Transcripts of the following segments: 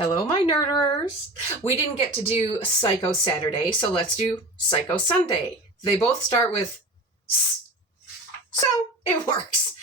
Hello, my nerders. We didn't get to do Psycho Saturday, so let's do Psycho Sunday. They both start with S, so it works.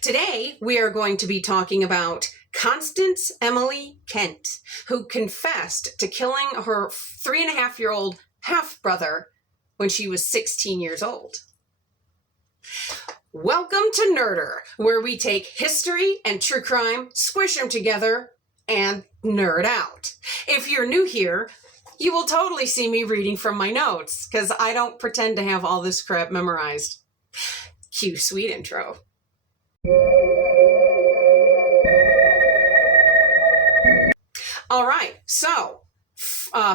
Today, we are going to be talking about Constance Emily Kent, who confessed to killing her 3.5-year-old half-brother when she was 16 years old. Welcome to Nerder, where we take history and true crime, squish them together, and nerd out. If you're new here, you will totally see me reading from my notes, because I don't pretend to have all this crap memorized. Cue sweet intro. All right, so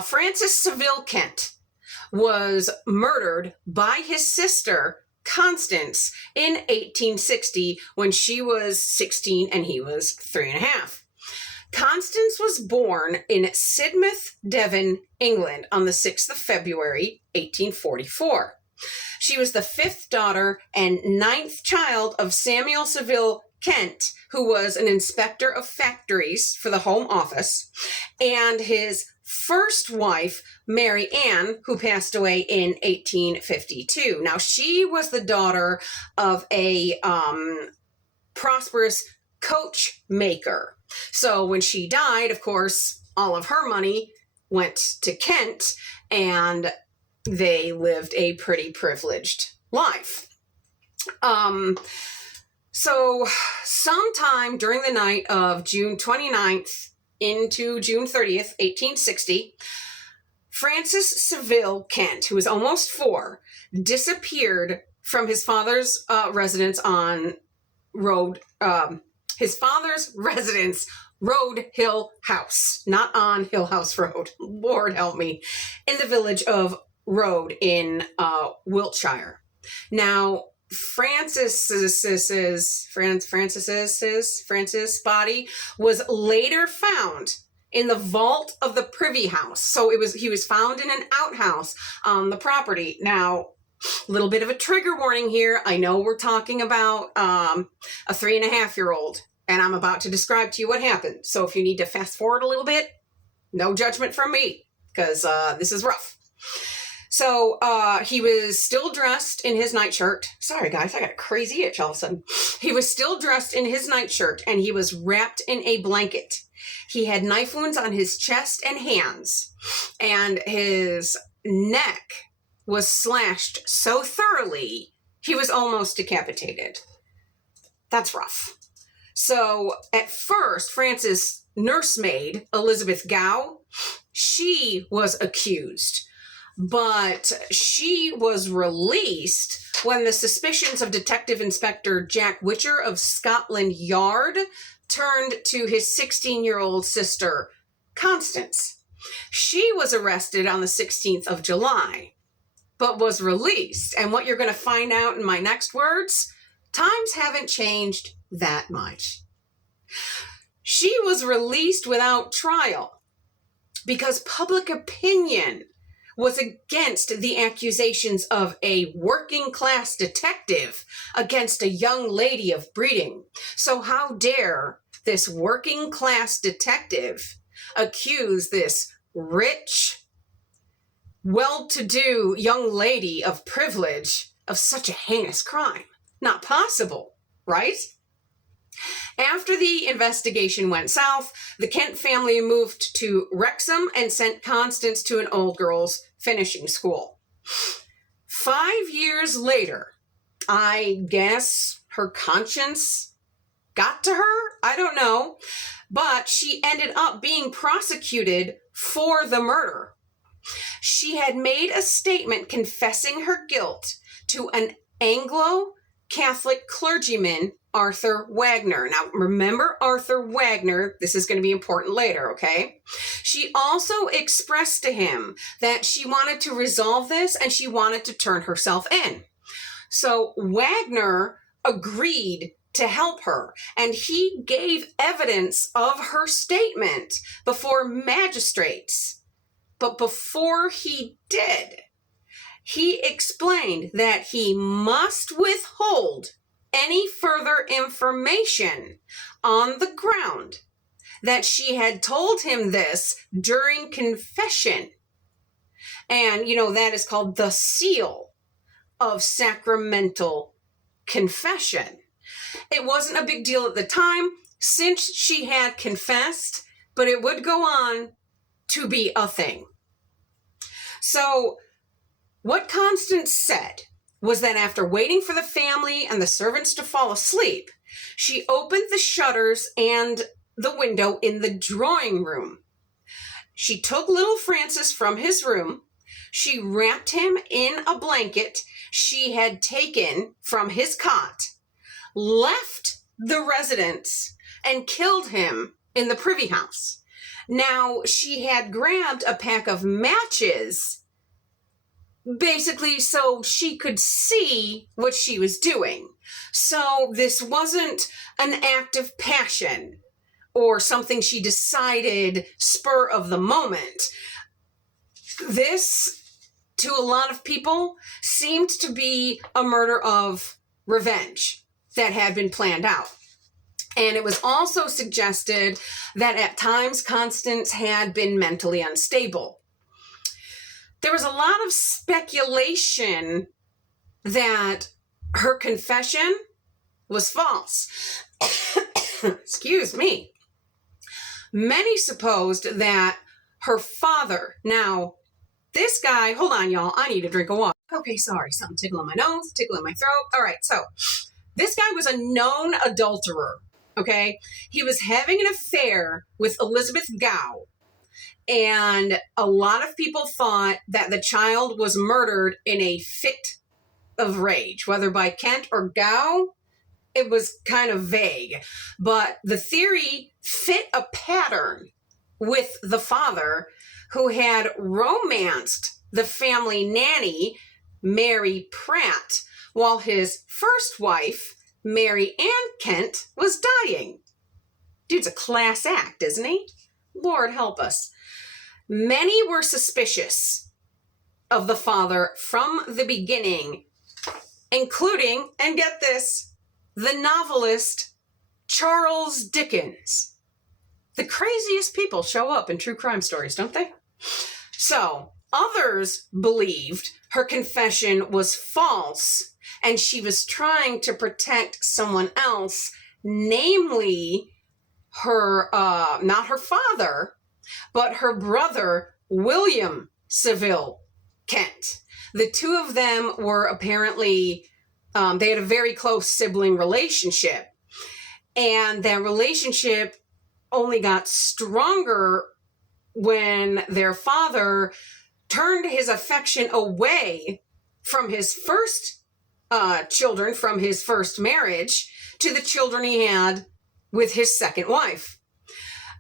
Francis Seville Kent was murdered by his sister, Constance, in 1860 when she was 16 and he was 3.5. Constance was born in Sidmouth, Devon, England on the 6th of February, 1844. She was the 5th daughter and 9th child of Samuel Seville Kent, who was an inspector of factories for the Home Office, and his first wife, Mary Ann, who passed away in 1852. Now, she was the daughter of a prosperous coachmaker. So when she died, of course, all of her money went to Kent, and they lived a pretty privileged life. So sometime during the night of June 29th into June 30th, 1860, Francis Seville Kent, who was almost 4, disappeared from his father's residence on Road Hill House, not on Hill House Road. Lord help me. In the village of Road in Wiltshire. Now, Francis's body was later found in the vault of the Privy House. So he was found in an outhouse on the property. Now, a little bit of a trigger warning here. I know we're talking about a 3.5-year-old, and I'm about to describe to you what happened. So if you need to fast forward a little bit, no judgment from me, because this is rough. So he was still dressed in his nightshirt. Sorry, guys, I got a crazy itch all of a sudden. He was still dressed in his nightshirt, and he was wrapped in a blanket. He had knife wounds on his chest and hands, and his neck was slashed so thoroughly, he was almost decapitated. That's rough. So at first, Frances' nursemaid, Elizabeth Gow, she was accused, but she was released when the suspicions of Detective Inspector Jack Witcher of Scotland Yard turned to his 16-year-old sister, Constance. She was arrested on the 16th of July, but was released. And what you're going to find out in my next words, times haven't changed that much. She was released without trial because public opinion was against the accusations of a working-class detective against a young lady of breeding. So how dare this working-class detective accuse this rich, well-to-do young lady of privilege of such a heinous crime? Not possible, right? After the investigation went south, the Kent family moved to Wrexham and sent Constance to an old girls' finishing school. 5 years later, I guess her conscience got to her? I don't know. But she ended up being prosecuted for the murder. She had made a statement confessing her guilt to an Anglo-Catholic clergyman, Arthur Wagner. Now, remember Arthur Wagner. This is going to be important later, okay? She also expressed to him that she wanted to resolve this and she wanted to turn herself in. So Wagner agreed to help her, and he gave evidence of her statement before magistrates. But before he did, he explained that he must withhold any further information on the ground that she had told him this during confession. And, that is called the seal of sacramental confession. It wasn't a big deal at the time since she had confessed, but it would go on to be a thing. So what Constance said was that after waiting for the family and the servants to fall asleep, she opened the shutters and the window in the drawing room. She took little Francis from his room. She wrapped him in a blanket she had taken from his cot, left the residence, and killed him in the privy house. Now, she had grabbed a pack of matches, basically so she could see what she was doing. So this wasn't an act of passion or something she decided spur of the moment. This, to a lot of people, seemed to be a murder of revenge that had been planned out. And it was also suggested that at times Constance had been mentally unstable. There was a lot of speculation that her confession was false. Excuse me. Many supposed that her father, now this guy, hold on y'all, I need a drink of water. Okay, sorry, something tickling my nose, tickling my throat. All right, so this guy was a known adulterer, okay? He was having an affair with Elizabeth Gow. And a lot of people thought that the child was murdered in a fit of rage, whether by Kent or Gow. It was kind of vague. But the theory fit a pattern with the father, who had romanced the family nanny, Mary Pratt, while his first wife, Mary Ann Kent, was dying. Dude's a class act, isn't he? Lord help us. Many were suspicious of the father from the beginning, including, and get this, the novelist Charles Dickens. The craziest people show up in true crime stories, don't they? So, others believed her confession was false and she was trying to protect someone else, namely her, not her father, but her brother, William Saville Kent. The two of them were apparently, they had a very close sibling relationship. And that relationship only got stronger when their father turned his affection away from his first children, from his first marriage, to the children he had with his second wife.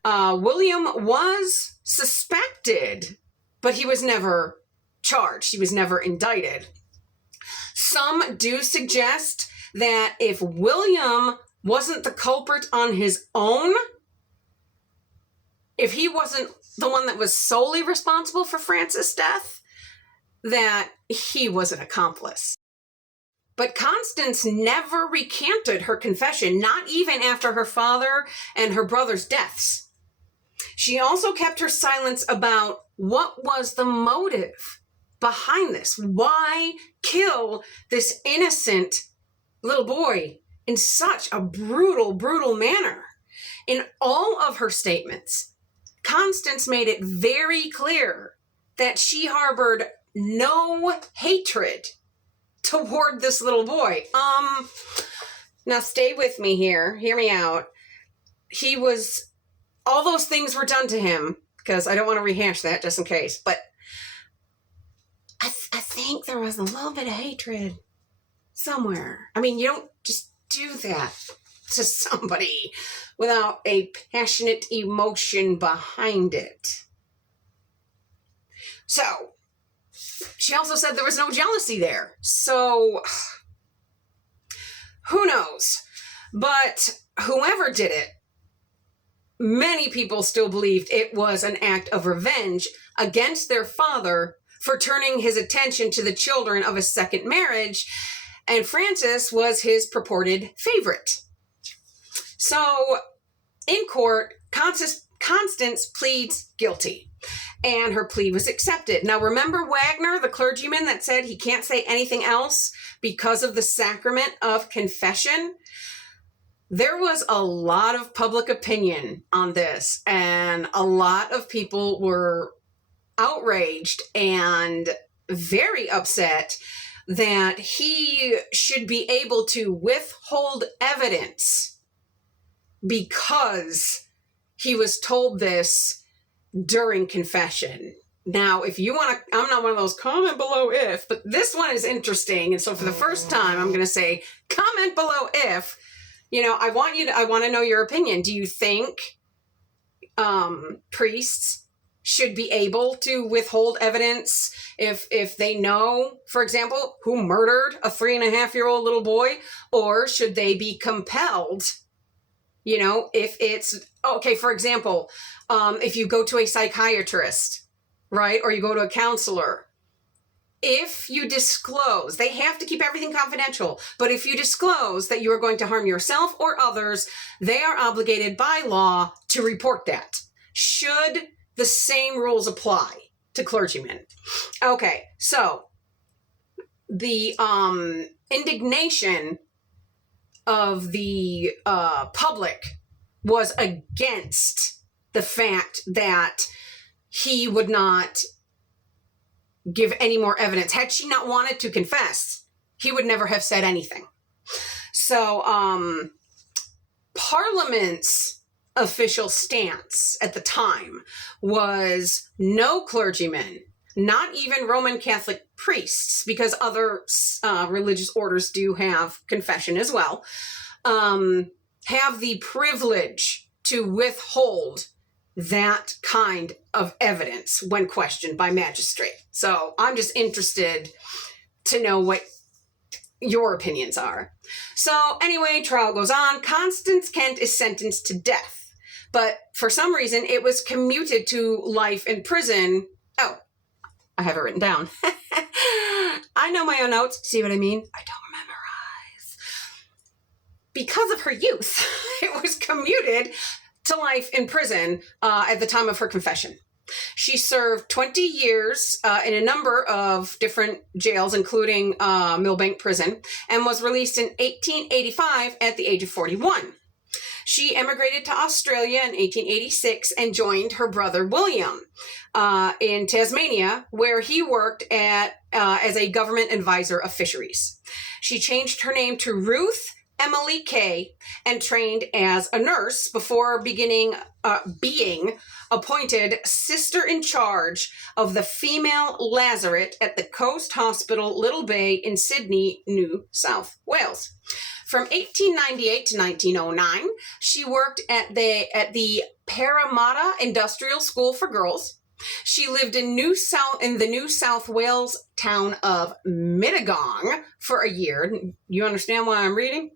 William was suspected, but he was never charged. He was never indicted. Some do suggest that if William wasn't the culprit on his own, if he wasn't the one that was solely responsible for Frances' death, that he was an accomplice. But Constance never recanted her confession, not even after her father and her brother's deaths. She also kept her silence about what was the motive behind this. Why kill this innocent little boy in such a brutal, brutal manner? In all of her statements, Constance made it very clear that she harbored no hatred toward this little boy. Now stay with me here. Hear me out. All those things were done to him, because I don't want to rehash that just in case, but I think there was a little bit of hatred somewhere. I mean, you don't just do that to somebody without a passionate emotion behind it. So, she also said there was no jealousy there. So, who knows? But whoever did it, many people still believed it was an act of revenge against their father for turning his attention to the children of his second marriage, and Frances was his purported favorite. So, In court, Constance pleads guilty, and her plea was accepted. Now, remember Wagner, the clergyman that said he can't say anything else because of the sacrament of confession? There was a lot of public opinion on this, and a lot of people were outraged and very upset that he should be able to withhold evidence because he was told this during confession. Now, if you want to, I'm not one of those comment below if, but this one is interesting. And so for the first time, I'm going to say comment below if, I want to know your opinion. Do you think priests should be able to withhold evidence if they know, for example, who murdered a 3.5-year-old little boy? Or should they be compelled, if it's, okay, for example, if you go to a psychiatrist, right, or you go to a counselor, if you disclose, they have to keep everything confidential, but if you disclose that you are going to harm yourself or others, they are obligated by law to report that. Should the same rules apply to clergymen? Okay, so the indignation of the public was against the fact that he would not give any more evidence. Had she not wanted to confess, he would never have said anything. So Parliament's official stance at the time was no clergymen, not even Roman Catholic priests, because other religious orders do have confession as well, have the privilege to withhold that kind of evidence when questioned by magistrate. So I'm just interested to know what your opinions are. So anyway, trial goes on. Constance Kent is sentenced to death. But for some reason, it was commuted to life in prison. Oh, I have it written down. I know my own notes. See what I mean? I don't memorize. Because of her youth, it was commuted to life in prison at the time of her confession. She served 20 years in a number of different jails, including Millbank Prison, and was released in 1885 at the age of 41. She emigrated to Australia in 1886 and joined her brother William in Tasmania, where he worked as a government advisor of fisheries. She changed her name to Ruth Emily Kay and trained as a nurse before being appointed sister in charge of the female lazaret at the Coast Hospital Little Bay in Sydney, New South Wales. From 1898 to 1909, she worked at the Parramatta Industrial School for Girls. She lived in the New South Wales town of Mittagong for a year. You understand why I'm reading?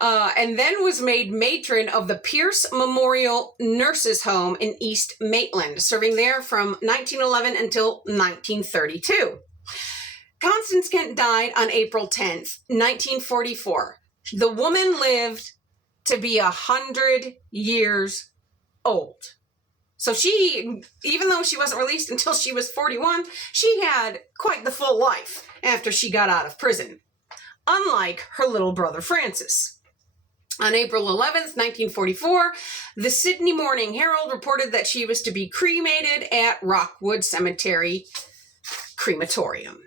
And then was made matron of the Pierce Memorial Nurses Home in East Maitland, serving there from 1911 until 1932. Constance Kent died on April 10th, 1944. The woman lived to be 100 years old. So she, even though she wasn't released until she was 41, she had quite the full life after she got out of prison, unlike her little brother Francis. On April 11th, 1944, the Sydney Morning Herald reported that she was to be cremated at Rockwood Cemetery Crematorium.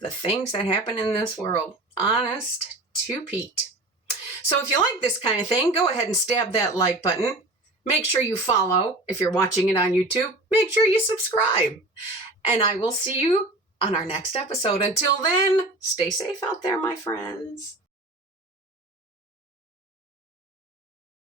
The things that happen in this world. Honest to Pete. So if you like this kind of thing, go ahead and stab that like button. Make sure you follow if you're watching it on YouTube. Make sure you subscribe. And I will see you on our next episode. Until then, stay safe out there, my friends.